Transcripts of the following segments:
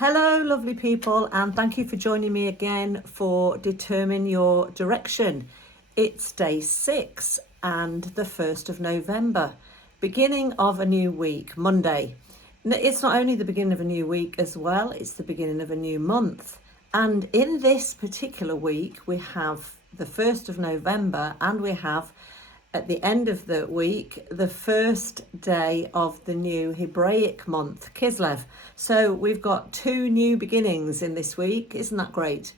Hello, lovely people, and thank you for joining me again for Determine Your Direction. It's day 6 and the 1st of November, beginning of a new week, Monday. It's not only the beginning of a new week as well, it's the beginning of a new month. And in this particular week, we have the 1st of November and we have at the end of the week, the first day of the new Hebraic month, Kislev. So we've got 2 new beginnings in this week. Isn't that great?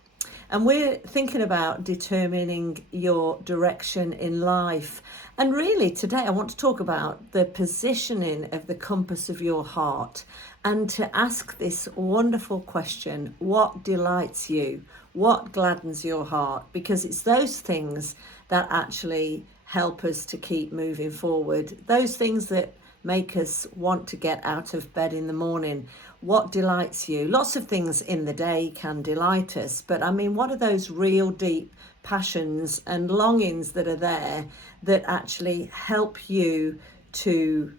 And we're thinking about determining your direction in life. And really today I want to talk about the positioning of the compass of your heart and to ask this wonderful question: what delights you? What gladdens your heart? Because it's those things that actually help us to keep moving forward. Those things that make us want to get out of bed in the morning. What delights you? Lots of things in the day can delight us, but I mean, what are those real deep passions and longings that are there that actually help you to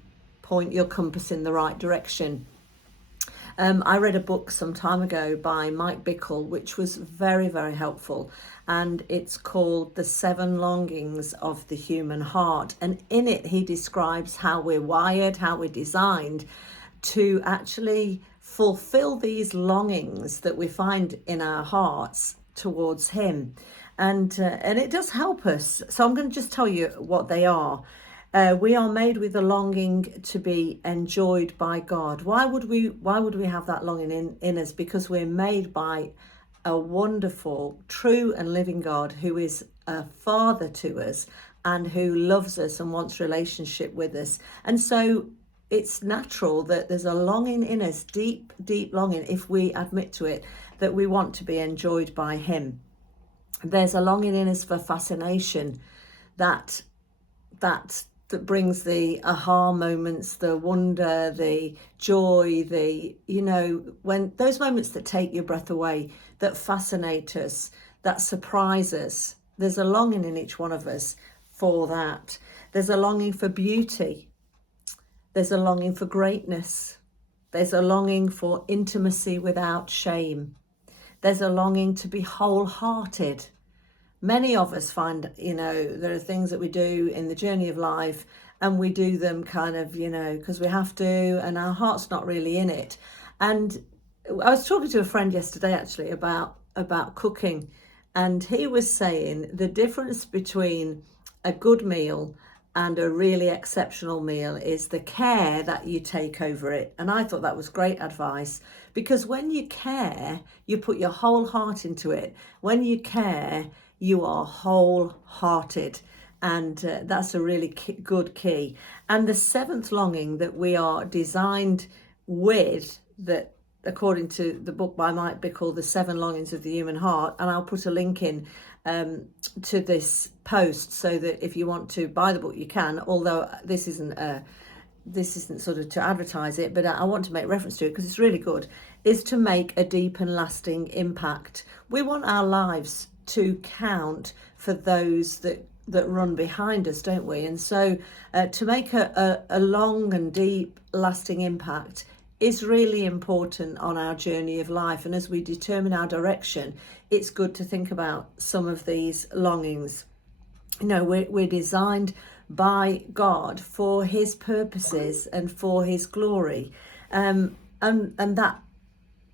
point your compass in the right direction? I read a book some time ago by Mike Bickle, which was very, very helpful. And it's called The 7 Longings of the Human Heart. And in it, he describes how we're wired, how we're designed to actually fulfill these longings that we find in our hearts towards him. And it does help us. So I'm going to just tell you what they are. We are made with a longing to be enjoyed by God. Why would we have that longing in us? Because we're made by a wonderful, true and living God who is a father to us and who loves us and wants relationship with us. And so it's natural that there's a longing in us, deep, deep longing, if we admit to it, that we want to be enjoyed by him. There's a longing in us for fascination that brings the aha moments, the wonder, the joy, when those moments that take your breath away, that fascinate us, that surprise us. There's a longing in each one of us for that. There's a longing for beauty. There's a longing for greatness. There's a longing for intimacy without shame. There's a longing to be wholehearted. Many of us find, there are things that we do in the journey of life and we do them kind of, because we have to, and our heart's not really in it. And I was talking to a friend yesterday actually about cooking, and he was saying the difference between a good meal and a really exceptional meal is the care that you take over it. And I thought that was great advice, because when you care, you put your whole heart into it. When you care, you are wholehearted, and that's a really good key. And the 7th longing that we are designed with, that according to the book by Mike Bickle, The 7 Longings of the Human Heart, and I'll put a link in to this post so that if you want to buy the book you can, although this isn't sort of to advertise it, but I want to make reference to it because it's really good, is to make a deep and lasting impact. We want our lives to count for those that run behind us, don't we? And so to make a long and deep lasting impact is really important on our journey of life. And as we determine our direction, it's good to think about some of these longings. We're designed by God for his purposes and for his glory. And that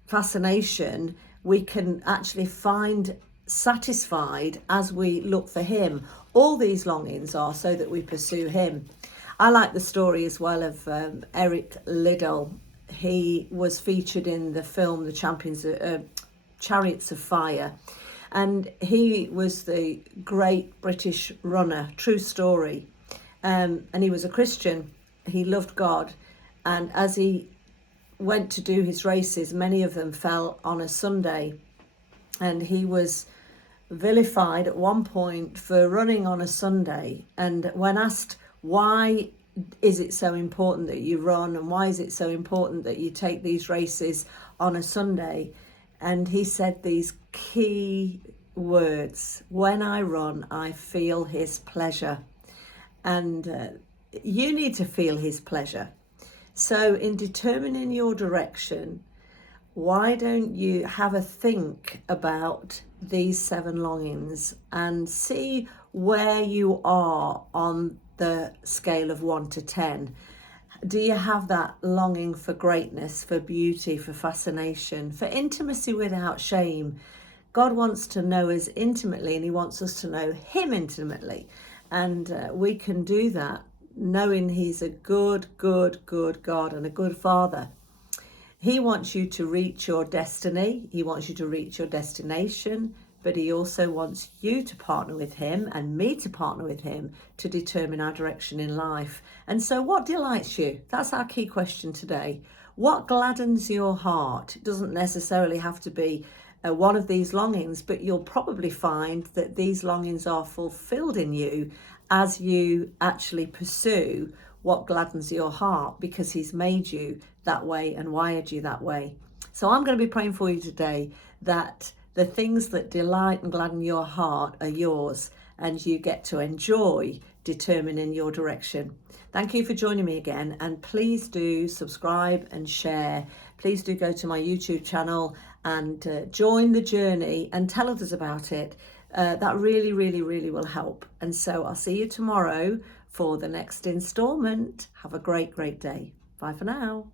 fascination we can actually find satisfied as we look for him. All these longings are so that we pursue him. I like the story as well of Eric Liddell. He was featured in the film The Chariots of Fire, and he was the great British runner, true story. And he was a Christian. He loved God, and as he went to do his races, many of them fell on a Sunday, and he was vilified at one point for running on a Sunday. And when asked why is it so important that you run, and why is it so important that you take these races on a Sunday, and he said these key words: when I run, I feel his pleasure. And you need to feel his pleasure. So in determining your direction, why don't you have a think about these 7 longings and see where you are on the scale of 1 to 10. Do you have that longing for greatness, for beauty, for fascination, for intimacy without shame? God wants to know us intimately, and he wants us to know him intimately. And we can do that knowing he's a good God and a good Father. He wants you to reach your destiny. He wants you to reach your destination, but he also wants you to partner with him and me to partner with him to determine our direction in life. And so what delights you? That's our key question today. What gladdens your heart? It doesn't necessarily have to be one of these longings, but you'll probably find that these longings are fulfilled in you as you actually pursue what gladdens your heart, because he's made you that way and wired you that way. So I'm going to be praying for you today that the things that delight and gladden your heart are yours, and you get to enjoy determining your direction. Thank you for joining me again, and please do subscribe and share. Please do go to my YouTube channel and join the journey and tell others about it. That really will help. And so I'll see you tomorrow for the next installment. Have a great day. Bye for now.